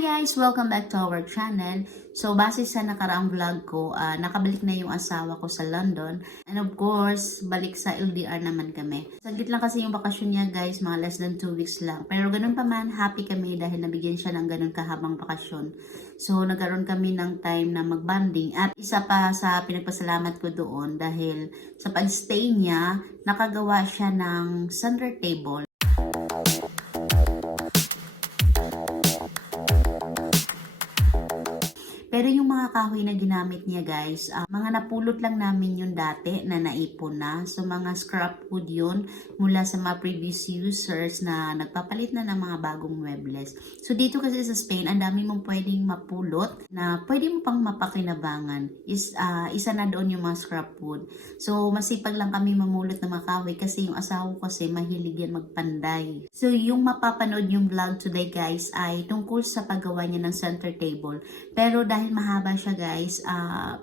Hi guys! Welcome back to our channel. So, base sa nakaraang vlog ko, nakabalik na yung asawa ko sa London. And of course, balik sa LDR naman kami. Saglit lang kasi yung bakasyon niya guys, mga less than 2 weeks lang. Pero ganun pa man, happy kami dahil nabigyan siya ng ganun kahabang bakasyon. So, nagkaroon kami ng time na mag-bonding. At isa pa sa pinagpasalamat ko doon dahil sa pag-stay niya, nakagawa siya ng center table. Pero yung mga kahoy na ginamit niya guys, mga napulot lang namin yung dati na naipon na. So mga scrap wood yun mula sa mga previous users na nagpapalit na ng mga bagong muebles. So dito kasi sa Spain, ang dami mong pwedeng mapulot na pwede mo pang mapakinabangan. Isa na doon yung mga scrap wood. So masipag lang kami mamulot ng mga kahoy kasi yung asawa ko kasi mahilig yan magpanday. So yung mapapanood yung vlog today guys ay tungkol sa paggawa niya ng center table. Pero dahil mahaba siya guys,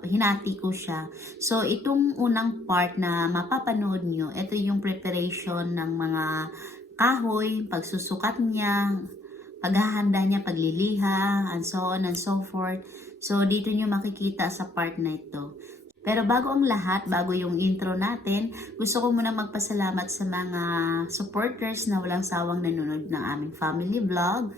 hinati ko siya. So, itong unang part na mapapanood nyo, ito yung preparation ng mga kahoy, pagsusukat niya, paghahanda niya, pagliliha, and so on and so forth. So, dito nyo makikita sa part na ito. Pero bago ang lahat, bago yung intro natin, gusto ko muna magpasalamat sa mga supporters na walang sawang nanonood ng aming family vlog.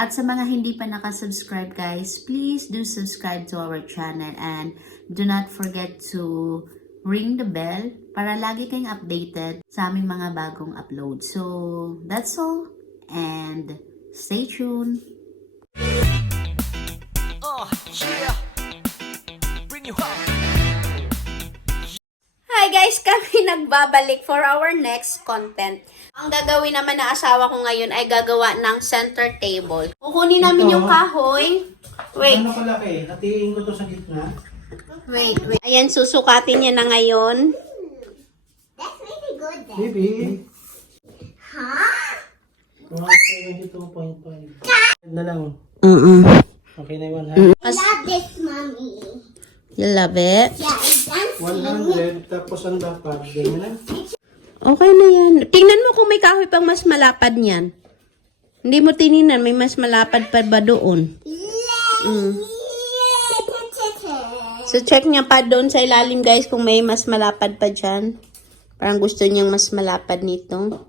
At sa mga hindi pa nakasubscribe guys, please do subscribe to our channel and do not forget to ring the bell para lagi kayong updated sa aming mga bagong upload. So, that's all and stay tuned! Yeah. Bring you home. Hi guys, kami nagbabalik for our next content. Ang gagawin naman na asawa ko ngayon ay gagawa ng center table. Kukunin namin yung kahoy. Wait. Ano kalaki? Hatiin ko to sa gitna. Wait. Ayan, susukatin niya na ngayon. That's really good then. Baby. Huh? 172.5. Na lang. Okay na yun, ha? I love this, mommy. You love it? Yeah, it's dancing. 100, tapos ang dapat. Ganyan na. Okay na yan. Tingnan mo kung may kahoy pang mas malapad niyan. Hindi mo tininan, may mas malapad pa ba doon? So check niya pa doon sa ilalim guys kung may mas malapad pa dyan. Parang gusto niyang mas malapad nito.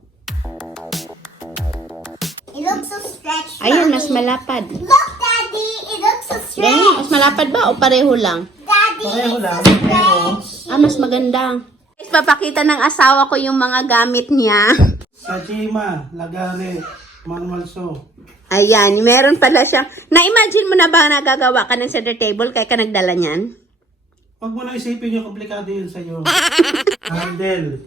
It looks so stretched. Ayun, mommy. mas malapad. Look, Daddy. It looks so Ganyan, stretched. mas malapad ba o pareho lang? Daddy, Pareho it's lang, so pero- stretched. Mas maganda. Guys, papakita ng asawa ko yung mga gamit niya. Sa Chima, Lagare, Manual So. Ayan, meron pala siyang... Na-imagine mo na ba nagagawa ka ng center table kaya ka nagdala niyan? Huwag mo na isipin yung komplikado yun sa'yo. Handle.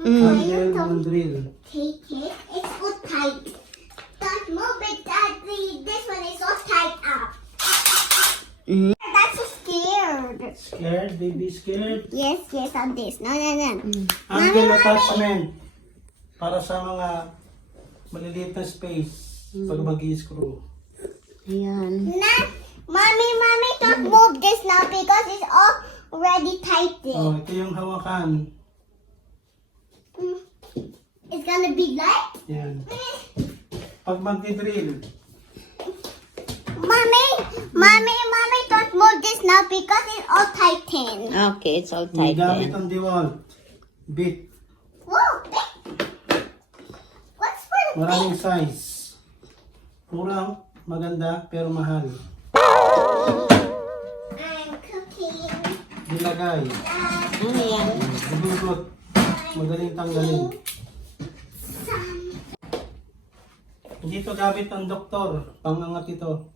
Handle ng drill. Take it. It's so tight. Don't move it, Daddy. This one is so tight up. That's so scared. Scared? Baby scared? Yes, on this. No. Handle attachment. Para sa mga maliliit na space. Pag mag-i-screw. Ayan. Mommy, don't move this now because it's already tightened. Oh, ito yung hawakan. It's gonna be like... Yan. Pag mag-drill. Mommy, don't move this now because it's all tightened. Okay, it's all May tight gamit then. ang DeWalt. Bit. Whoa, what's for the Maraming size. Murang, maganda, pero mahal. I'm cooking. Dilagay. Ayan. Dududot. Madaling tanggalin. Hindi ito gamit ng doktor. Pangangat ito.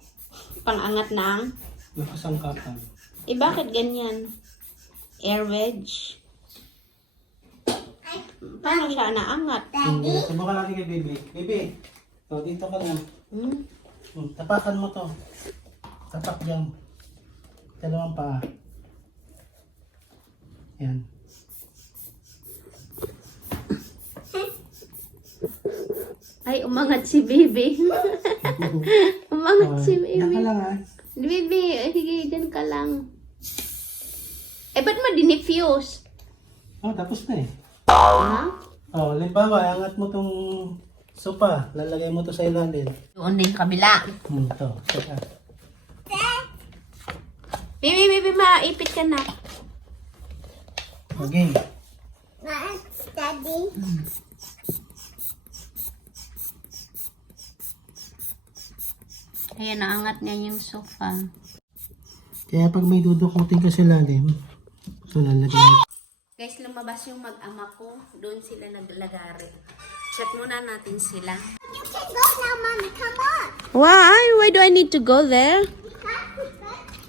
Pangangat ng... Nakasangkatan. Eh, bakit ganyan? Air wedge. Paano siya naangat? Hindi. Subukan natin kay Baby. Baby, so, dito ka na. Tapakan mo to. Tapak dyan. Dalawang paa. Yan. Ay, umangat si Bibi. Umangat si Yan ka Bibi. lang ha. Bibi, sige, dyan ka lang. Eh, ba't mo dinifuse? Oh, tapos na eh. Ha? Oh, limbawa, angat mo tong Sopa, lalagay mo to sa ilalim. Doon din kabila. Ito. Teka. Bibi, maipit ka na. Okay. Nice, Daddy. Ayan, naangat niya yung sofa. Kaya pag may dudukutin ka sa ilalim, so lalagay mo. Guys, lumabas yung mag-ama ko. Doon sila naglagari. Check muna natin sila. You can go now, Mommy. Come on. Why? Why do I need to go there?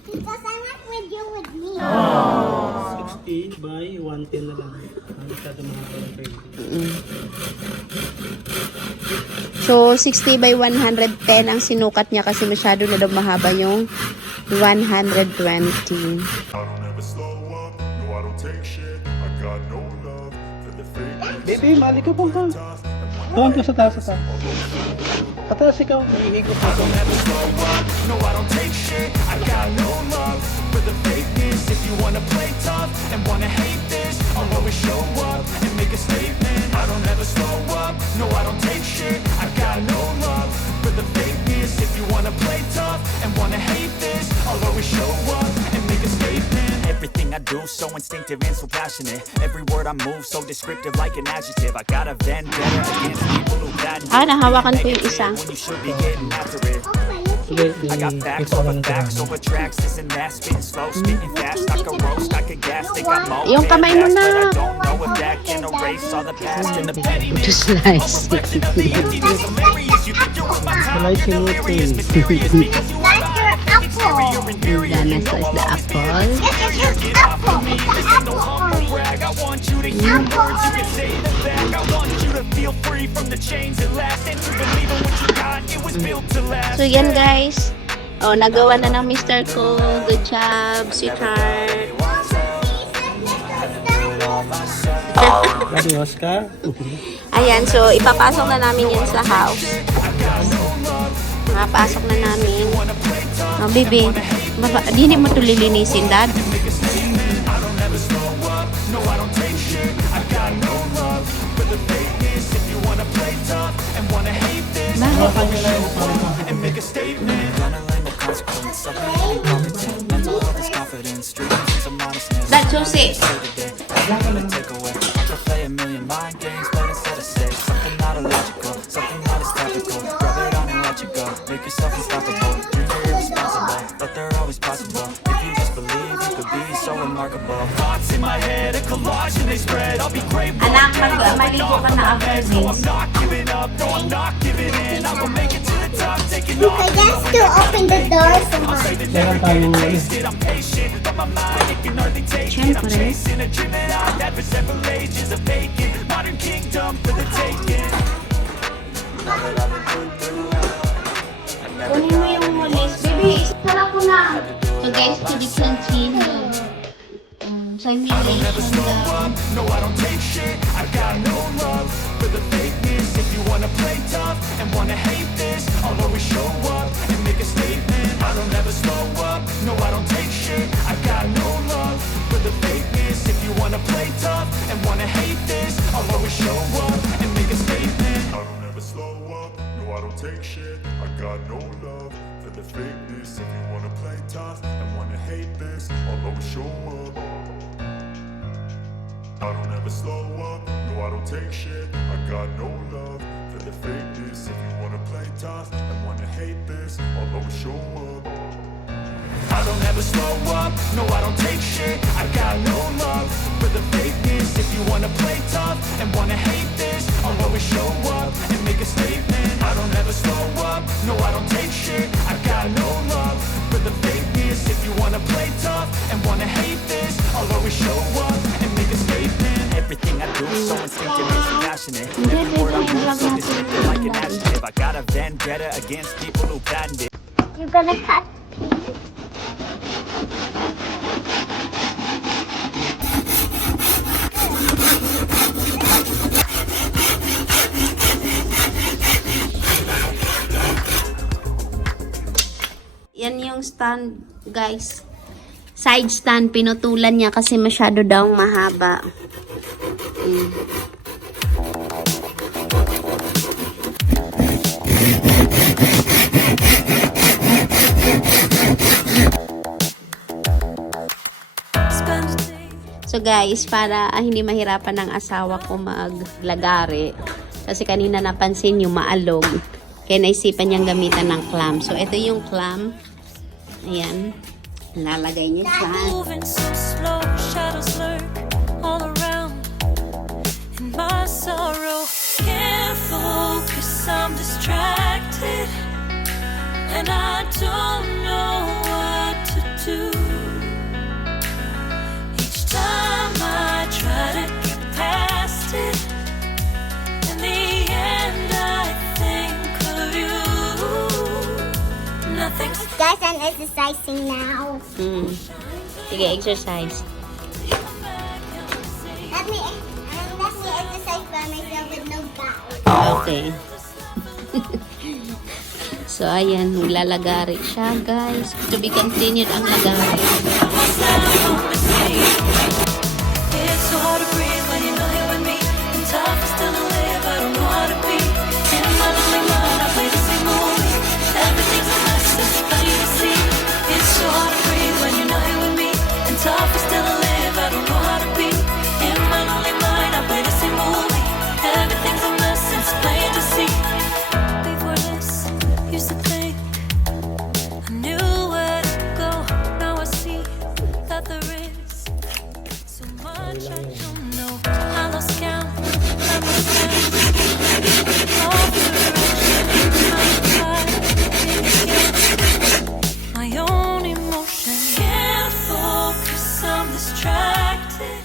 Because I want with you with me. 60 by 110 na lang. Ang masyado mga pala. So, 60 by 110 ang sinukat niya kasi masyado na daw mahaba yung 120. I don't ever slow up, no I don't take shit. I got no love for the fake. Baby, mali ka po ka. Doon ka sa taas, sa taas. Pataas ikaw, iigop mo ito. No, I don't take shit. I got no love for the fakeness. If you wanna play tough and wanna hate this, I'll always show up and make a statement. I don't ever slow up. No, I don't take shit. I got no love for the fakeness. If you wanna play tough and wanna hate this, I'll always show up and make a statement. Everything I do so instinctive and so passionate. Every word I move so descriptive like an adjective. I got a vendetta against people who bad. Nahawakan ko yung isa. When you should be getting after it. Sige, I got facts over facts over tracks, this and that, spitting slow, spitting fast. I could roast, I could gas, think I'm all Yung kamay mo fast, na. but I don't know if that can erase all the past and the pettiness. Slice. Reflection of the emptiness, hilarious. You think you're with my time, Slice you're yung delirious, thing. mysterious because you are That's your apple. you're inferior. Dana slice the apple. This is your apple. This ain't no humble brag. I want you to hear words, you can say them back. I want you to feel free from the chains that last and to believe in what you got. It was built to last. So, yan guys. Oh, nagawa na ng Mr. ko. Good job, sweetheart. Daddy Oscar. Ayan, so ipapasok na namin yan sa house. Mapasok na namin. Oh, baby. Hindi mo ito lilinisin, Dad. And make a statement. Gonna learn the consequence. Something incompetent. Mental health is confidence. Dreams some honestness. Dad, susi. Gonna take away. I could play a million mind games, but instead of say something not illogical, something not as topical. Rub it on and let you go. Make yourself unstoppable. Dreams are irresponsible, but they're always possible. If you just believe, you could be so remarkable. Thoughts in my head, a collage and they spread. I'll be great. Anak, maligo ka na after So I'm this. not giving up, no, I'm not giving in. I will make it to the top, taking You off. can just to open the door so much. Meron tayong I'm patient, but my mind, it can hardly take it. I'm Siyempre. chasing a dream that I've had for several ages of vacant. Modern kingdom for the taking. Kunin mo yung mulis. Baby, isara ko na. So guys, to be continued. Simulation daw. No, I don't take shit. I got no love for the fakeness. If you wanna play tough and wanna hate this, I'll always show up and make a statement. I don't ever slow up. No, I don't take shit. I got no love for the fakeness. If you wanna play tough and wanna hate this, I'll always show up and make a statement. I don't ever slow up, no I don't take shit. I got no love for the fakeness. If you wanna play tough and wanna hate this, I'll always show up. I don't ever slow up, no I don't take shit. I got no love for the fakeness. If you wanna play tough and wanna hate this, I'll always show up. I don't ever slow up, no I don't take shit. I got no love for the fakeness. If you wanna play tough and wanna hate this, I'll always show up and make a statement. I don't ever slow up, no I don't take shit. I got no love for the fakeness. If you wanna play tough and wanna hate this, I'll always show up and make a statement. Everything I do so instinctive and so passionate. Every word I move so distinctive like an adjective. I got a vendetta against people who patented. You're gonna cut. Yan yung stand, guys. Side stand, pinutulan niya kasi masyado daw mahaba. So guys, para hindi mahirapan ng asawa ko maglagari, kasi kanina napansin nyo maalog, kaya naisipan niyang gamitan ng clam. So ito yung clam. Ayan. Lalagay niya siya. Moving so slow, shadows lurk all around. In my sorrow, can't focus, I'm distracted, and I don't know what to do. Each time I try to get past it, in the end I think of you. Nothing's Guys, I'm exercising now. Sige, exercise. Let me exercise by myself with no bow. Okay. So, ayan, maglalagari siya, guys. To be continued ang lagari. It's so hard to breathe when you know you're with me. And tough is still to live, I don't know how to be. In my lonely mind, I play the same movie. Everything's a mess, it's plain to see. It's so hard to breathe when you know you're with me. And tough is still to live, I don't know how to be. In my lonely mind, I play the same movie. Everything's a mess, it's plain to see. Before this, used to think I knew where to go. Now I see that there is so much I don't know. I lost count, I lost count. All the my own emotion. Can't focus, I'm distracted.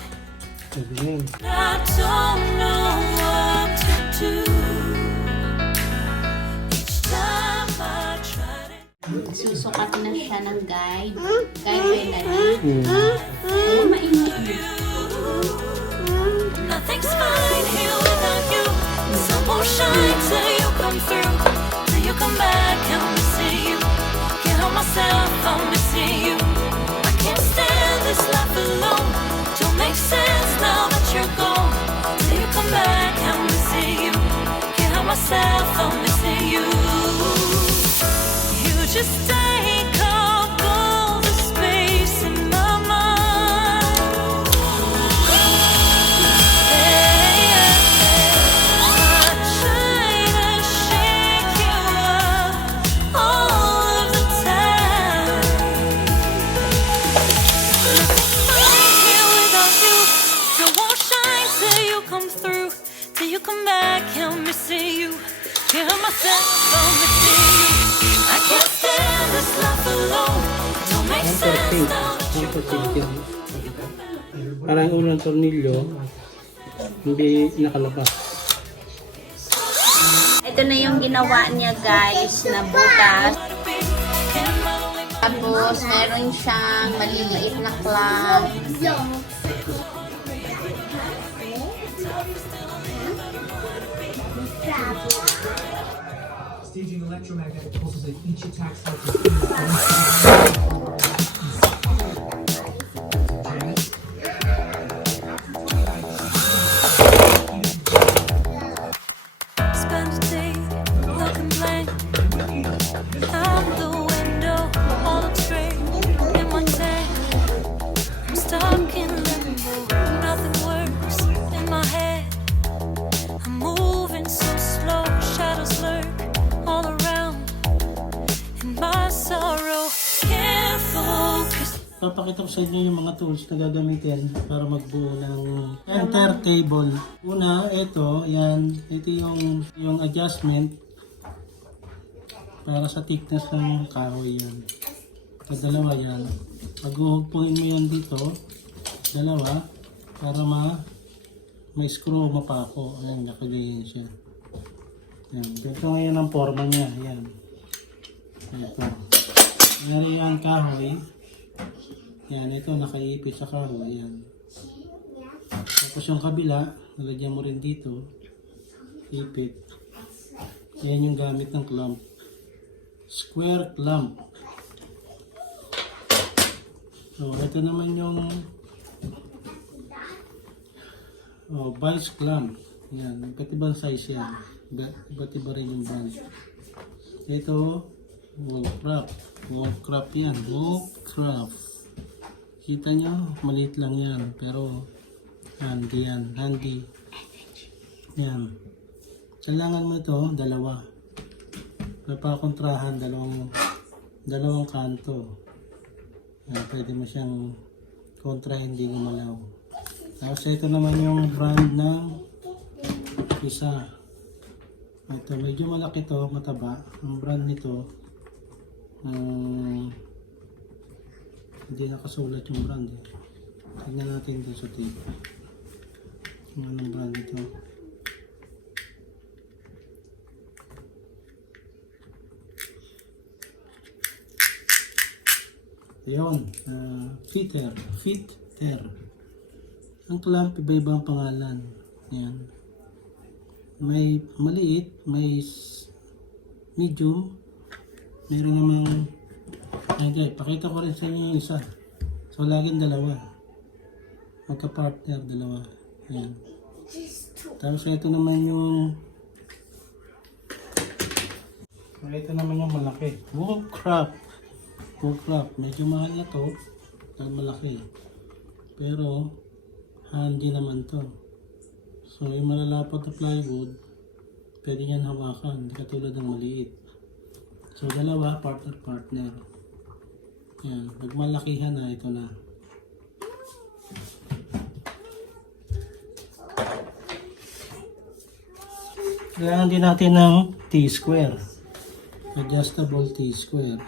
Ayan. I don't know what to do. Each time I try to Susukat na siya ng guide. Guide na niya. Nothing's fine here without you. The sun won't shine till you come through. Till you come back, I'm missing you. Can't help myself, I'm missing you. I can't stand this life alone. Don't make sense now that you're gone. Till you come back, I'm missing you. Can't help myself, I'm missing you. You just take up all the space in my mind. I try to shake you up all of the time. Nothing's fine here without you. Sun won't shine till you come through. Till you come back, I'm missing you. Can't help myself, I'm missing you. I can't stand this life alone. Don't make sense now that you're gone. Parang yung unang tornilyo, hindi nakalabas. Ito na yung ginawa niya, guys, na butas. Tapos, meron siyang maliliit na clamp. Staging electromagnetic pulses at each attack starts Spend a day looking blank out the window, all up straight in my tank. I'm stuck in limbo, nothing works in my head. I'm moving so slow, shadows lurk all around. In my sorrow, can't focus. Papakita ko sa inyo yung mga tools na gagamitin para magbuo ng center table. Una, ito, yan. Ito yung adjustment para sa thickness ng kahoy yan. Dalawa yan. Pag-uhugpungin mo yan dito, dalawa, para may screw o mapako. Ayan, nakagayin siya. Yan. Ganito ngayon ang forma niya. Yan. Ito. Meron yan kahoy. Yan, ito nakaipit sa kahoy. Yan. Tapos yung kabila, nalagyan mo rin dito. Ipit. Yan yung gamit ng clamp. Square clamp. So, ito naman yung vice clamp. Yan, iba't ibang size yan. Iba't iba rin yung brand. Ito, wall craft. Wall craft yan. Wall craft. Kita nyo, maliit lang yan. Pero, handy yan. Handy. Yan. Kailangan mo ito, dalawa. Napakontrahan, dalawang kanto. Yan, pwede mo siyang kontra, hindi gumalaw. Tapos ito naman yung brand ng isa. Ito, medyo malaki to, mataba. Ang brand nito, hindi nakasulat yung brand eh. Tignan natin dito sa tape. Anong brand ito? Yun, Fitter. Ang clamp, iba-iba ang pangalan. Yan. May maliit, may medium, meron namang, okay, pakita ko rin sa inyo yung isa. So, laging dalawa. Magka-partner, dalawa. Yan. Tapos ito naman yung malaki. Oh, crap. Medyo mahal na to. Dahil malaki. Pero, handy naman to. So, yung malalapot na plywood, pwede nyan hawakan. Hindi katulad ng maliit. So, dalawa, partner. Yan. Pag malakihan na, ito na. Kailangan din natin ng T-square. Adjustable T-square.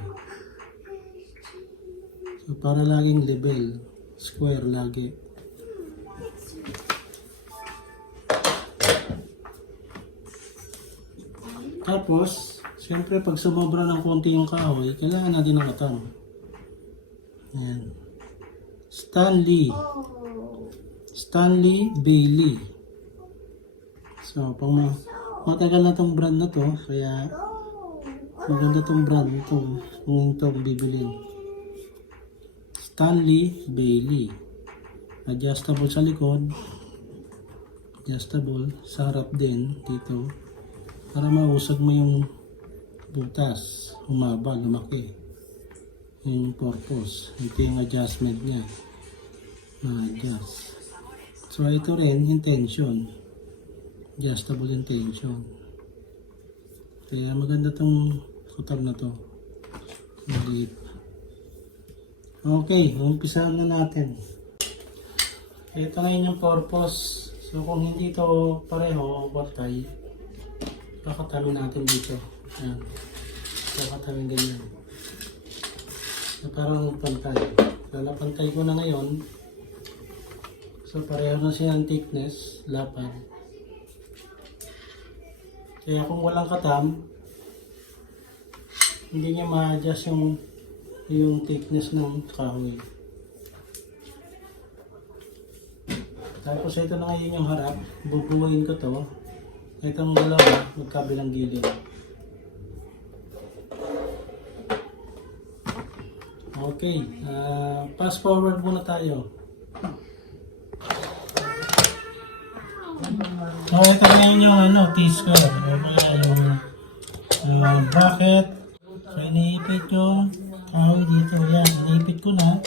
So, para laging level. Square lagi. Tapos, siyempre pag sumobra ng konti yung kahoy, kailangan natin ng katang. Ayan. Stanley Bailey. So, pang matagal na tong brand na to, kaya maganda tong brand ito kung ito bibilin. Stanley Bailey. Adjustable sa likod. Adjustable sa harap din dito. Para mausag mo yung butas. Humaba, lumaki. Yun yung purpose. Ito yung adjustment niya. Na-adjust. So ito rin, intention. Adjustable intention. Kaya maganda tong kutab na to. Maliit. Okay, umpisahan na natin. Ito na yun yung purpose. So kung hindi ito pareho o batay, kakatabi natin dito. Ayan. Kakatabi ganyan. So parang pantay. Lalapantay ko na ngayon. So pareho na siya ang thickness, lapad. Kaya kung walang katam, hindi niya ma-adjust yung thickness ng kahoy. Tapos ito na ngayon yung harap, bubuuin ko to. Itong dalawa, magkabilang gilid. Okay, fast forward muna tayo. So ito na yung T-square. Yung bracket. So iniipit yung kahoy dito. Yan, iniipit ko na.